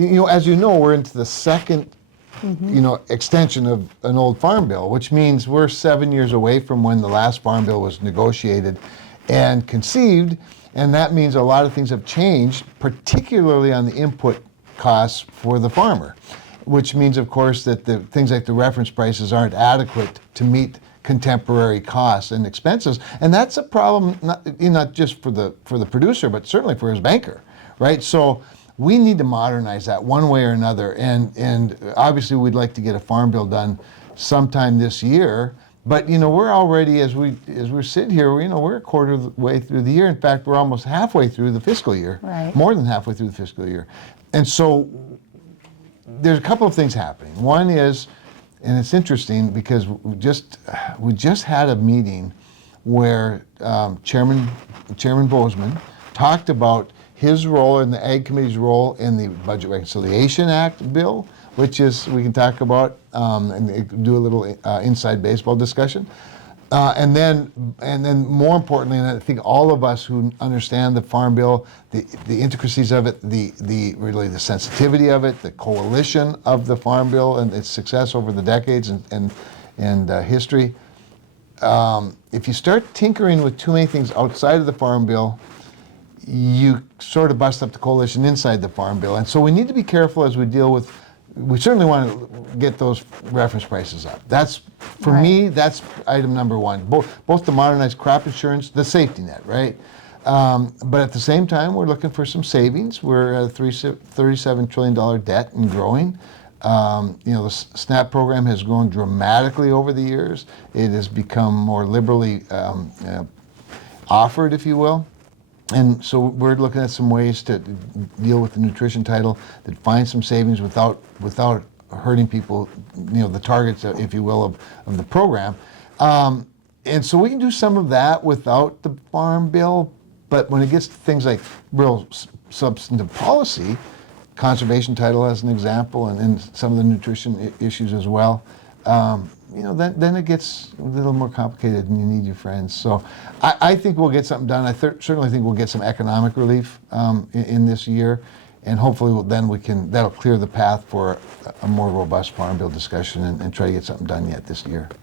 As you know, we're into the second, extension of an old farm bill, which means we're 7 years away from when the last farm bill was negotiated and conceived, and that means a lot of things have changed, particularly on the input costs for the farmer, which means, of course, that the things like the reference prices aren't adequate to meet contemporary costs and expenses, and that's a problem not just for the producer, but certainly for his banker, right? So we need to modernize that one way or another, and obviously we'd like to get a farm bill done sometime this year. But we're already, as we sit here, we're a quarter of the way through the year. In fact, we're almost halfway through the fiscal year, right. More than halfway through the fiscal year, and so there's a couple of things happening. One is, and it's interesting because we just had a meeting where Chairman Bozeman talked about his role and the Ag Committee's role in the Budget Reconciliation Act bill, which is, we can talk about and do a little inside baseball discussion. And then more importantly, and I think all of us who understand the Farm Bill, the intricacies of it, really the sensitivity of it, the coalition of the Farm Bill and its success over the decades and history. If you start tinkering with too many things outside of the Farm Bill, you sort of bust up the coalition inside the Farm Bill. And so we need to be careful as we deal with, we certainly want to get those reference prices up. That's, for me, that's item number one. Both the modernized crop insurance, the safety net, right? But at the same time, we're looking for some savings. We're at a $37 trillion debt and growing. The SNAP program has grown dramatically over the years. It has become more liberally offered, if you will. And so we're looking at some ways to deal with the nutrition title that find some savings without hurting people, the targets, if you will, of the program. And so we can do some of that without the Farm Bill, but when it gets to things like real substantive policy, conservation title as an example, and some of the nutrition issues as well, then it gets a little more complicated and you need your friends. So I think we'll get something done. I certainly think we'll get some economic relief in this year, and hopefully that'll clear the path for a more robust Farm Bill discussion and try to get something done yet this year.